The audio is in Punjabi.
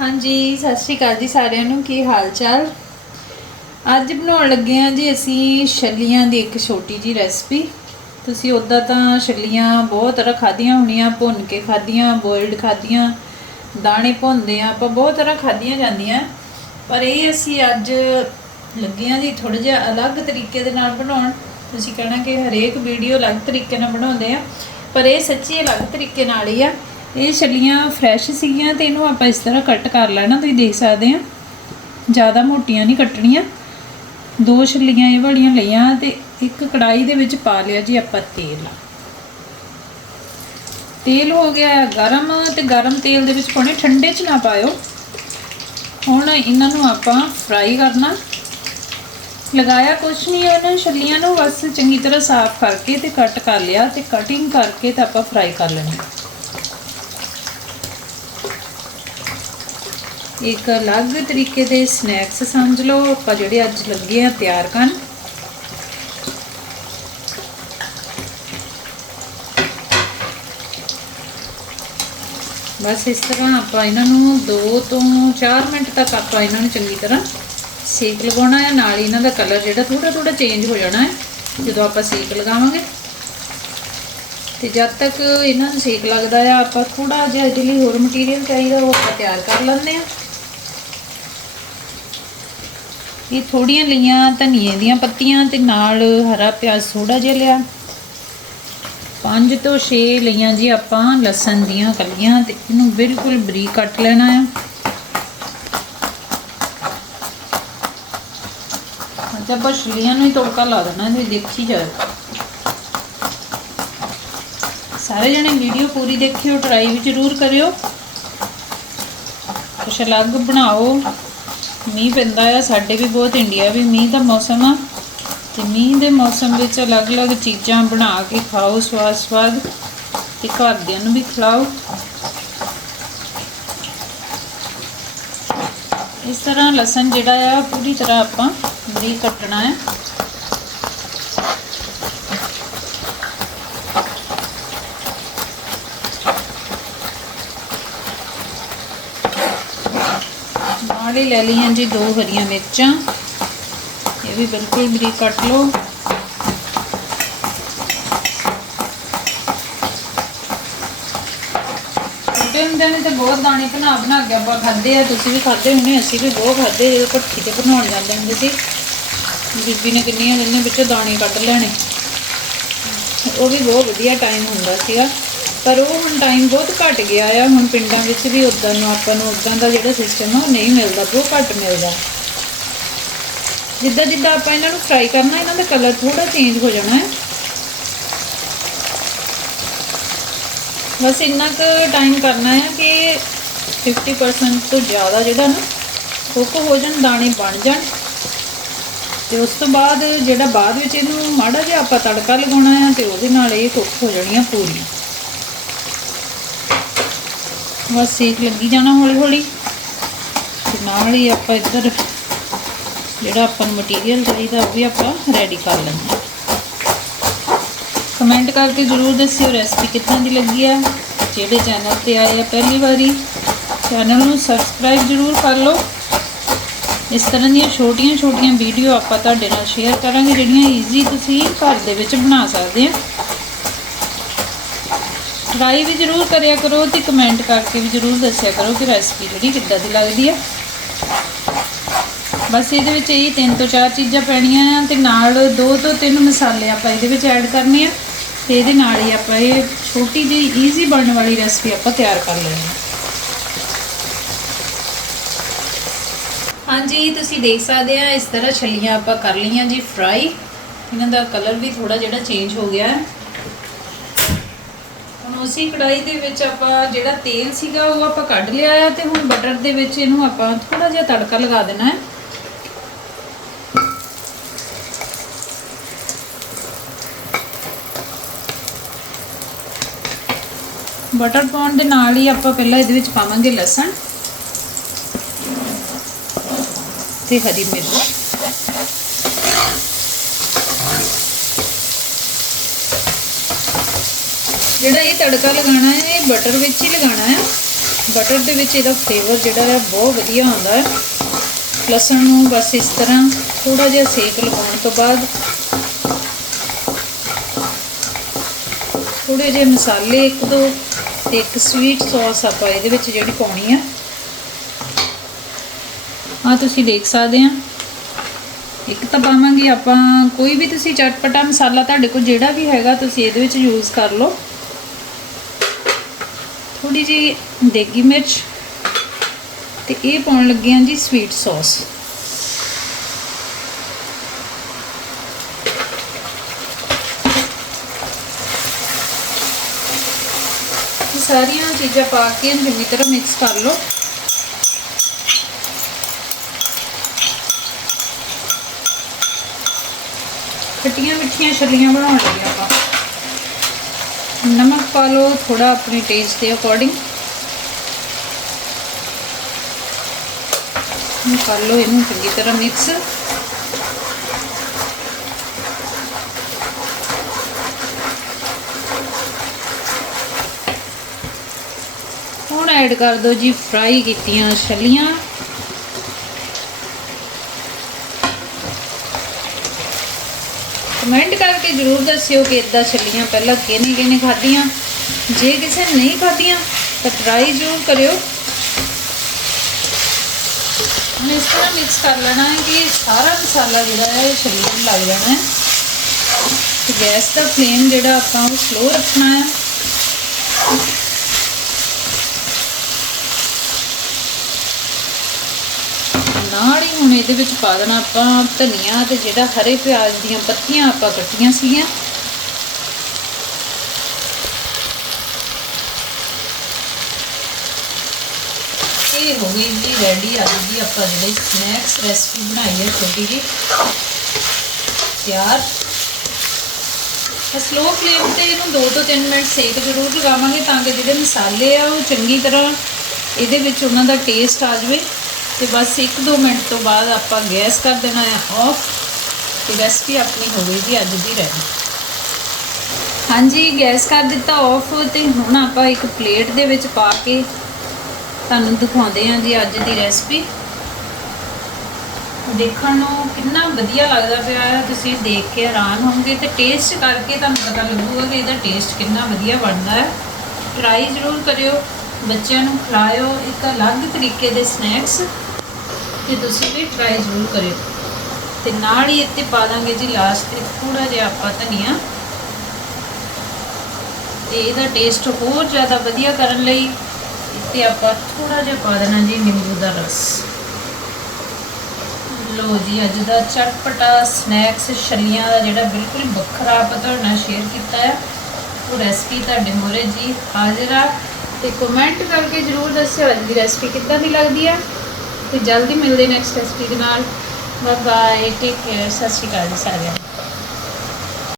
ਹਾਂਜੀ, ਸਤਿ ਸ਼੍ਰੀ ਅਕਾਲ ਜੀ ਸਾਰਿਆਂ ਨੂੰ, ਕੀ ਹਾਲ ਚਾਲ ਅੱਜ ਬਣਾਉਣ ਲੱਗੇ ਆ ਜੀ ਅਸੀਂ ਛੱਲੀਆਂ ਦੀ ਇੱਕ ਛੋਟੀ ਜੀ ਰੈਸਪੀ। ਤੁਸੀਂ ਉਦਾਂ ਤਾਂ ਛੱਲੀਆਂ ਬਹੁਤ ਤਰ੍ਹਾਂ ਖਾਧੀਆਂ ਹੋਣੀਆਂ, ਭੁੰਨ ਕੇ ਖਾਧੀਆਂ, ਬੋਇਲਡ ਖਾਧੀਆਂ, ਦਾਣੇ ਭੁੰਨਦੇ ਆ ਆਪਾਂ ਬਹੁਤ ਤਰ੍ਹਾਂ ਖਾਧੀਆਂ ਜਾਂਦੀਆਂ। ਪਰ ਇਹ ਅਸੀਂ ਅੱਜ ਲੱਗੇ ਆ ਜੀ ਥੋੜਾ ਜਿਹਾ ਅਲੱਗ ਤਰੀਕੇ ਦੇ ਨਾਲ ਬਣਾਉਣ। ਤੁਸੀਂ ਕਹਿਣਾ ਕਿ ਹਰੇਕ ਵੀਡੀਓ ਅਲੱਗ ਤਰੀਕੇ ਨਾਲ ਬਣਾਉਂਦੇ ਆ, ਪਰ ਇਹ ਸੱਚੀ ਅਲੱਗ ਤਰੀਕੇ ਨਾਲ ਹੀ ਆ। ਇਹ ਛੱਲੀਆਂ ਫਰੈਸ਼ ਸੀਗੀਆਂ ਤੇ ਇਹਨੂੰ ਆਪਾਂ ਇਸ ਤਰ੍ਹਾਂ ਕੱਟ ਕਰ ਲੈਣਾ, ਤੁਸੀਂ ਦੇਖ ਸਕਦੇ ਆ। ਜ਼ਿਆਦਾ ਮੋਟੀਆਂ ਨਹੀਂ ਕੱਟਣੀਆਂ। ਦੋ ਛੱਲੀਆਂ ਇਹ ਵਾਲੀਆਂ ਲਈਆਂ ਤੇ ਇੱਕ ਕੜਾਈ ਦੇ ਵਿੱਚ ਪਾ ਲਿਆ ਜੀ ਆਪਾਂ ਤੇਲ। ਤੇਲ ਹੋ ਗਿਆ ਗਰਮ ਤੇ ਗਰਮ ਤੇਲ ਦੇ ਵਿੱਚ ਪਾਉਣੇ, ਠੰਡੇ 'ਚ ਨਾ ਪਾਇਓ। ਹੁਣ ਇਹਨਾਂ ਨੂੰ ਆਪਾਂ ਫਰਾਈ ਕਰਨਾ। ਲਗਾਇਆ ਕੁਛ ਨਹੀਂ ਇਹਨਾਂ ਛੱਲੀਆਂ ਨੂੰ, ਬਸ ਚੰਗੀ ਤਰ੍ਹਾਂ ਸਾਫ਼ ਕਰਕੇ ਤੇ ਕੱਟ ਕਰ ਲਿਆ ਤੇ ਕਟਿੰਗ ਕਰਕੇ ਤਾਂ ਆਪਾਂ ਫਰਾਈ ਕਰ ਲੈਣੀ। ਇੱਕ ਅਲੱਗ ਤਰੀਕੇ ਦੇ ਸਨੈਕਸ ਸਮਝ ਲਓ। ਆਪਾਂ ਜਿਹੜੇ ਅੱਜ ਲੱਗੇ ਆ ਤਿਆਰ ਕਰਨ। ਬਸ ਇਸ ਤਰ੍ਹਾਂ ਆਪਾਂ ਇਹਨਾਂ ਨੂੰ 2 ਤੋਂ 4 ਮਿੰਟ ਤੱਕ ਆਪਾਂ ਇਹਨਾਂ ਨੂੰ ਚੰਗੀ ਤਰ੍ਹਾਂ ਸੇਕ ਲਗਾਉਣਾ ਹੈ। ਨਾਲ ਹੀ ਇਹਨਾਂ ਦਾ ਕਲਰ ਜਿਹੜਾ ਥੋੜਾ ਥੋੜਾ ਚੇਂਜ ਹੋ ਜਾਣਾ ਹੈ, ਜਦੋਂ ਆਪਾਂ ਸੇਕ ਲਗਾਵਾਂਗੇ। ਤੇ ਜਦ ਤੱਕ ਇਹਨਾਂ ਨੂੰ ਸੇਕ ਲੱਗਦਾ ਆ, ਆਪਾਂ ਥੋੜਾ ਜਿਹਾ ਇਹਦੇ ਲਈ ਹੋਰ ਮਟੀਰੀਅਲ ਚਾਹੀਦਾ ਉਹ ਆਪਾਂ ਤਿਆਰ ਕਰ ਲੈਂਦੇ ਆ ਇਹ ਥੋੜੀਆਂ ਲਈਆਂ ਧਨੀਏ ਦੀਆਂ ਪੱਤੀਆਂ ਤੇ ਨਾਲ ਹਰਾ ਪਿਆਜ਼ ਥੋੜਾ ਜਿਹਾ ਲਿਆ। ਪੰਜ ਤੋਂ 6 ਲਈਆਂ ਜੀ ਆਪਾਂ ਲਸਣ ਦੀਆਂ ਕਲੀਆਂ ਤੇ ਇਹਨੂੰ ਬਿਲਕੁਲ ਬਰੀਕ ਕੱਟ ਲੈਣਾ ਆ। ਅੱਜ ਆਪਾਂ ਛਲੀਆਂ ਨੂੰ ਹੀ ਤੜਕਾ ਲਾ ਦੇਣਾ ਤੇ ਦੇਖੀ ਜਾਓ। ਸਾਰੇ ਜਣੇ ਵੀਡੀਓ ਪੂਰੀ ਦੇਖਿਓ, ਟਰਾਈ ਵੀ ਜ਼ਰੂਰ ਕਰਿਓ। ਕੁਛ ਅਲੱਗ ਬਣਾਓ। ਮੀਂਹ ਪੈਂਦਾ ਆ, ਸਾਡੇ ਵੀ ਬਹੁਤ ਇੰਡੀਆ ਵੀ ਮੀਂਹ ਦਾ ਮੌਸਮ ਆ। ਤੇ ਮੀਂਹ ਦੇ ਮੌਸਮ ਵਿੱਚ ਅਲੱਗ-ਅਲੱਗ ਚੀਜ਼ਾਂ ਬਣਾ ਕੇ ਖਾਓ ਸਵਾਦ-ਸਵਾਦ ਤੇ ਘਰਦਿਆਂ ਨੂੰ ਵੀ ਖਿਲਾਓ। ਇਸ ਤਰ੍ਹਾਂ ਲਸਣ ਜਿਹੜਾ ਆ, ਪੂਰੀ ਤਰ੍ਹਾਂ ਆਪਾਂ ਬਰੀਕ ਕੱਟਣਾ ਹੈ ਨਾਲ ਲੈ ਲਈਆਂ ਜੀ, ਦੋ ਹਰੀਆਂ ਮਿਰਚਾਂ। ਇਹ ਵੀ ਬਿਲਕੁਲ ਬਰੀਕ ਕੱਟ ਲਓ। ਛੋਟੇ ਹੁੰਦੇ ਨੇ ਤੇ ਬਹੁਤ ਦਾਣੇ ਬਣਾ ਬਣਾ ਕੇ ਆਪਾਂ ਖਾਦੇ ਆ, ਤੁਸੀਂ ਵੀ ਖਾਦੇ ਹੋਣੇ, ਅਸੀਂ ਵੀ ਬਹੁਤ ਖਾਦੇ ਜਦੋਂ ਭੱਠੀ ਤੇ ਬਣਾਉਣ ਜਾਂਦੇ ਹੁੰਦੇ ਸੀ। ਬੀਬੀ ਨੇ ਕਿੰਨੀਆਂ ਕਿੰਨੇ ਵਿੱਚੋਂ ਦਾਣੇ ਕੱਢ ਲੈਣੇ। ਉਹ ਵੀ ਬਹੁਤ ਵਧੀਆ ਟਾਈਮ ਹੁੰਦਾ ਸੀਗਾ। ਪਰ ਉਹ ਹੁਣ ਟਾਈਮ ਬਹੁਤ ਘਟ ਗਿਆ ਆ। ਹੁਣ ਪਿੰਡਾਂ ਵਿੱਚ ਵੀ ਉਦਾਂ ਨੂੰ ਆਪਾਂ ਨੂੰ ਉਦਾਂ ਦਾ ਜਿਹੜਾ ਸਿਸਟਮ ਆ, ਉਹ ਨਹੀਂ ਮਿਲਦਾ, ਬਹੁਤ ਘੱਟ ਮਿਲਦਾ। ਜਿੱਦਾਂ ਜਿੱਦਾਂ ਆਪਾਂ ਇਹਨਾਂ ਨੂੰ ਫਰਾਈ ਕਰਨਾ, ਇਹਨਾਂ ਦਾ ਕਲਰ ਥੋੜਾ ਚੇਂਜ ਹੋ ਜਾਣਾ ਹੈ। ਬਸ ਇੰਨਾ ਕੁ ਟਾਈਮ ਕਰਨਾ ਹੈ ਕਿ 50% ਤੋਂ ਜ਼ਿਆਦਾ ਜਿਹੜਾ ਨਾ ਕੁੱਕ ਹੋ ਜਾਣ, ਦਾਣੇ ਬਣ ਜਾਣ। ਤੇ ਉਸ ਤੋਂ ਬਾਅਦ ਜਿਹੜਾ ਬਾਅਦ ਵਿੱਚ ਇਹਨੂੰ ਮਾੜਾ ਜਿਹਾ ਆਪਾਂ ਤੜਕਾ ਲਗਾਉਣਾ ਹੈ ਤੇ ਉਹਦੇ ਨਾਲ ਇਹ ਕੁੱਕ ਹੋ ਜਾਣੀਆਂ ਪੂਰੀਆਂ। ਬਸ ਸੇਕ ਲੱਗੀ ਜਾਣਾ ਹੌਲੀ ਹੌਲੀ ਤੇ ਨਾਲ ਹੀ ਆਪਾਂ ਇੱਧਰ ਜਿਹੜਾ ਆਪਾਂ ਨੂੰ ਮਟੀਰੀਅਲ ਚਾਹੀਦਾ ਉਹ ਵੀ ਆਪਾਂ ਰੈਡੀ ਕਰ ਲੈਂਦੇ ਹਾਂ। ਕਮੈਂਟ ਕਰਕੇ ਜ਼ਰੂਰ ਦੱਸਿਓ ਰੈਸਪੀ ਕਿੱਦਾਂ ਦੀ ਲੱਗੀ ਆ, ਜਿਹੜੇ ਚੈਨਲ ਤੇ ਆਏ ਆ ਪਹਿਲੀ ਵਾਰੀ ਚੈਨਲ ਨੂੰ ਸਬਸਕ੍ਰਾਈਬ ਜ਼ਰੂਰ ਕਰ ਲਓ। ਇਸ ਤਰ੍ਹਾਂ ਦੀਆਂ ਛੋਟੀਆਂ ਛੋਟੀਆਂ ਵੀਡੀਓ ਆਪਾਂ ਤੁਹਾਡੇ ਨਾਲ ਸ਼ੇਅਰ ਕਰਾਂਗੇ, ਜਿਹੜੀਆਂ ਈਜ਼ੀ ਤੁਸੀਂ ਘਰ ਦੇ ਵਿੱਚ ਬਣਾ ਸਕਦੇ ਆ। ਟਰਾਈ ਵੀ ਜ਼ਰੂਰ ਕਰਿਆ ਕਰੋ, ਤੇ ਕਮੈਂਟ ਕਰਕੇ ਵੀ ਜ਼ਰੂਰ ਦੱਸਿਆ ਕਰੋ ਕਿ ਰੈਸਪੀ ਜਿਹੜੀ ਕਿੱਦਾਂ ਦੀ ਲੱਗਦੀ ਹੈ ਬਸ ਇਹਦੇ ਵਿੱਚ ਇਹ ਤਿੰਨ ਤੋਂ ਚਾਰ ਚੀਜ਼ਾਂ ਪੈਣੀਆਂ ਆ, ਤੇ ਨਾਲ ਦੋ ਤੋਂ ਤਿੰਨ ਮਸਾਲੇ ਆਪਾਂ ਇਹਦੇ ਵਿੱਚ ਐਡ ਕਰਨੇ ਆ, ਤੇ ਇਹਦੇ ਨਾਲ ਹੀ ਆਪਾਂ ਇਹ ਛੋਟੀ ਜਿਹੀ ਈਜ਼ੀ ਬਣਨ ਵਾਲੀ ਰੈਸਪੀ ਆਪਾਂ ਤਿਆਰ ਕਰ ਲੈਣੀ ਆ। ਹਾਂਜੀ, ਤੁਸੀਂ ਦੇਖ ਸਕਦੇ ਆ, ਇਸ ਤਰ੍ਹਾਂ ਛਲੀਆਂ ਆਪਾਂ ਕਰ ਲਈਆਂ ਜੀ ਫਰਾਈ ਇਹਨਾਂ ਦਾ ਕਲਰ ਵੀ ਥੋੜਾ ਜਿਹੜਾ ਚੇਂਜ ਹੋ ਗਿਆ। ਹੈ ਉਸੇ ਕੜਾਈ ਦੇ ਵਿੱਚ ਆਪਾਂ ਜਿਹੜਾ ਤੇਲ ਸੀਗਾ ਉਹ ਆਪਾਂ ਕੱਢ ਲਿਆ ਆ ਤੇ ਹੁਣ ਬਟਰ ਦੇ ਵਿੱਚ ਇਹਨੂੰ ਆਪਾਂ ਥੋੜਾ ਜਿਹਾ ਤੜਕਾ ਲਗਾ ਦੇਣਾ ਹੈ। ਬਟਰ ਪਾਉਣ ਦੇ ਨਾਲ ਹੀ ਆਪਾਂ ਪਹਿਲਾਂ ਇਹਦੇ ਵਿੱਚ ਪਾਵਾਂਗੇ ਲਸਣ ਤੇ ਹਰੀ ਮਿਰਚ। ਜਿਹੜਾ ਇਹ ਤੜਕਾ ਲਗਾਉਣਾ ਹੈ, ਇਹ ਬਟਰ ਵਿੱਚ ਹੀ ਲਗਾਉਣਾ ਹੈ। ਬਟਰ ਦੇ ਵਿੱਚ ਇਹਦਾ ਫਲੇਵਰ ਜਿਹੜਾ ਹੈ, ਬਹੁਤ ਵਧੀਆ ਆਉਂਦਾ ਹੈ। ਲਸਣ ਨੂੰ ਬਸ ਇਸ ਤਰ੍ਹਾਂ ਥੋੜਾ ਜਿਹਾ ਸੇਕ ਲਗਾਉਣ ਤੋਂ ਬਾਅਦ ਥੋੜੇ ਜਿਹੇ ਮਸਾਲੇ, ਇੱਕ ਦੋ ਤੇ ਇੱਕ ਸਵੀਟ ਸੌਸ ਆਪਾਂ ਇਹਦੇ ਵਿੱਚ ਜਿਹੜੀ ਪਾਉਣੀ ਆ ਆ ਤੁਸੀਂ ਦੇਖ ਸਕਦੇ ਆ ਇੱਕ ਤਾਂ ਪਾਵਾਂਗੇ ਆਪਾਂ ਕੋਈ ਵੀ ਤੁਸੀਂ ਚਟਪਟਾ ਮਸਾਲਾ ਤੁਹਾਡੇ ਕੋਲ ਜਿਹੜਾ ਵੀ ਹੈਗਾ, ਤੁਸੀਂ ਇਹਦੇ ਵਿੱਚ ਯੂਜ਼ ਕਰ ਲਓ। ਥੋੜੀ ਜੀ ਦੇਗੀ ਮਿਰਚ ਤੇ ਇਹ ਪਾਉਣ ਲੱਗੇ ਆ ਜੀ ਸਵੀਟ ਸੌਸ ਸਾਰੀਆਂ ਚੀਜ਼ਾਂ ਪਾ ਕੇ ਚੰਗੀ ਤਰ੍ਹਾਂ ਮਿਕਸ ਕਰ ਲਓ। ਖੱਟੀਆਂ ਮਿੱਠੀਆਂ ਛੱਲੀਆਂ ਬਣਾਉਣ ਲੱਗੀਆਂ ਆਪਾਂ। ਨਮਕ ਪਾ ਲਓ ਥੋੜਾ ਆਪਣੇ ਟੇਸਟ ਦੇ ਅਕੋਰਡਿੰਗ ਕਰ ਲਓ, ਇਹਨੂੰ ਚੰਗੀ ਤਰ੍ਹਾਂ ਮਿਕਸ ਹੁਣ ਐਡ ਕਰ ਦਿਓ ਜੀ ਫਰਾਈ ਕੀਤੀਆਂ ਛੱਲੀਆਂ। ਕਮੈਂਟ ਕਰਕੇ ਜਰੂਰ ਦੱਸਿਓ ਕਿ ਇਦਾਂ ਛੱਲੀਆਂ ਪਹਿਲਾਂ ਕਿਹਨੇ ਕਿਹਨੇ ਖਾਧੀਆਂ। ਜੇ ਕਿਸੇ ਨੇ ਨਹੀਂ ਖਾਧੀਆਂ, ਤਾਂ ਟਰਾਈ ਜ਼ਰੂਰ ਕਰਿਓ। ਹੁਣ ਇਸ ਤਰ੍ਹਾਂ ਮਿਕਸ ਕਰ ਲੈਣਾ ਹੈ ਕਿ ਸਾਰਾ ਮਸਾਲਾ ਜਿਹੜਾ ਹੈ ਛੱਲੀ ਨੂੰ ਲੱਗ ਜਾਣਾ ਹੈ। ਗੈਸ ਦਾ ਫਲੇਮ ਜਿਹੜਾ ਆਪਾਂ ਉਹ ਸਲੋ ਰੱਖਣਾ ਹੈ। ਨਾਲ ਹੀ ਹੁਣ ਇਹਦੇ ਵਿੱਚ ਪਾ ਦੇਣਾ ਆਪਾਂ ਧਨੀਆ ਤੇ ਜਿਹੜਾ ਹਰੇ ਪਿਆਜ਼ ਦੀਆਂ ਪੱਤੀਆਂ ਆਪਾਂ ਕੱਟੀਆਂ ਸੀਗੀਆਂ। ਇਹ ਹੋ ਗਈ ਜੀ ਰੈਡੀ ਅੱਜ ਦੀ ਆਪਾਂ ਜਿਹੜੀ ਸਨੈਕਸ ਰੈਸਪੀ ਬਣਾਈ ਹੈ ਛੋਟੀ ਜੀ। ਤਿਆਰ। ਸਲੋ ਫਲੇਮ ਤੇ ਇਹਨੂੰ 2 ਤੋਂ 3 ਮਿੰਟ ਸੇਕ ਜ਼ਰੂਰ ਲਗਾਵਾਂਗੇ ਤਾਂ ਕਿ ਜਿਹੜੇ ਮਸਾਲੇ ਆ ਉਹ ਚੰਗੀ ਤਰ੍ਹਾਂ ਇਹਦੇ ਵਿੱਚ ਉਹਨਾਂ ਦਾ ਟੇਸਟ ਆ ਜਾਵੇ। ਤੇ ਬਸ 1-2 ਮਿੰਟ ਤੋਂ ਬਾਅਦ ਆਪਾਂ ਗੈਸ ਕਰ ਦੇਣਾ ਹੈ ਆਫ ਤੇ ਰੈਸਪੀ ਆਪਣੀ ਹੋ ਗਈ ਜੀ ਅੱਜ ਦੀ ਰੈਡੀ ਹਾਂਜੀ, ਗੈਸ ਕਰ ਦਿੱਤਾ ਆਫ ਤੇ ਹੁਣ ਆਪਾਂ ਇੱਕ ਪਲੇਟ ਦੇ ਵਿੱਚ ਪਾ ਕੇ ਤੁਹਾਨੂੰ ਦਿਖਾਉਂਦੇ ਹਾਂ ਜੀ ਅੱਜ ਦੀ ਰੈਸਪੀ ਦੇਖਣ ਨੂੰ ਕਿੰਨਾ ਵਧੀਆ ਲੱਗਦਾ ਪਿਆ ਹੈ, ਤੁਸੀਂ ਦੇਖ ਕੇ ਹੈਰਾਨ ਹੋਵੋਗੇ ਤੇ ਟੇਸਟ ਕਰਕੇ ਤੁਹਾਨੂੰ ਪਤਾ ਲੱਗੂਗਾ ਕਿ ਇਹਦਾ ਟੇਸਟ ਕਿੰਨਾ ਵਧੀਆ ਬਣਦਾ ਹੈ। ਟਰਾਈ ਜ਼ਰੂਰ ਕਰਿਓ, ਬੱਚਿਆਂ ਨੂੰ ਖਿਲਾਇਓ, ਇੱਕ ਅਲੱਗ ਤਰੀਕੇ ਦੇ ਸਨੈਕਸ ਤੇ ਤੁਸੀਂ ਵੀ ਟਰਾਈ ਜ਼ਰੂਰ ਕਰਿਓ। ਤੇ ਨਾਲ ਹੀ ਇੱਥੇ ਪਾ ਦਾਂਗੇ ਜੀ ਲਾਸਟ ਤੇ ਥੋੜਾ ਜਿਹਾ ਆਪਾਂ ਧਨੀਆ। ਤੇ ਇਹਦਾ ਟੇਸਟ ਹੋਰ ਜ਼ਿਆਦਾ ਵਧੀਆ ਕਰਨ ਲਈ ਇੱਥੇ ਆਪਾਂ ਥੋੜਾ ਜਿਹਾ ਪਾ ਦੇਣਾ ਜੀ ਨਿੰਬੂ ਦਾ ਰਸ। ਲੋ ਜੀ, ਅੱਜ ਦਾ ਚਟਪਟਾ ਸਨੈਕਸ ਛੱਲੀਆਂ ਦਾ ਜਿਹੜਾ ਬਿਲਕੁਲ ਵੱਖਰਾ ਆਪਾਂ ਤੁਹਾਡੇ ਨਾਲ ਸ਼ੇਅਰ ਕੀਤਾ ਹੈ ਉਹ ਰੈਸਪੀ ਤੁਹਾਡੇ ਮੋਰੇ ਜੀ ਹਾਜ਼ਰ ਆ। ਤੇ ਕਮੈਂਟ ਕਰਕੇ ਜਰੂਰ ਦੱਸਿਓ ਅੱਜ ਦੀ ਰੈਸਪੀ ਕਿੱਦਾਂ ਦੀ ਲੱਗਦੀ ਹੈ ਤੇ ਜਲਦੀ ਮਿਲਦੇ ਨੈਕਸਟ ਰੈਸਪੀ ਦੇ ਨਾਲ। ਬਾਏ ਬਾਏ ਟੇਕ ਕੇਅਰ ਸਤਿ ਸ਼੍ਰੀ ਅਕਾਲ ਜੀ ਸਾਰਿਆਂ ਨੂੰ।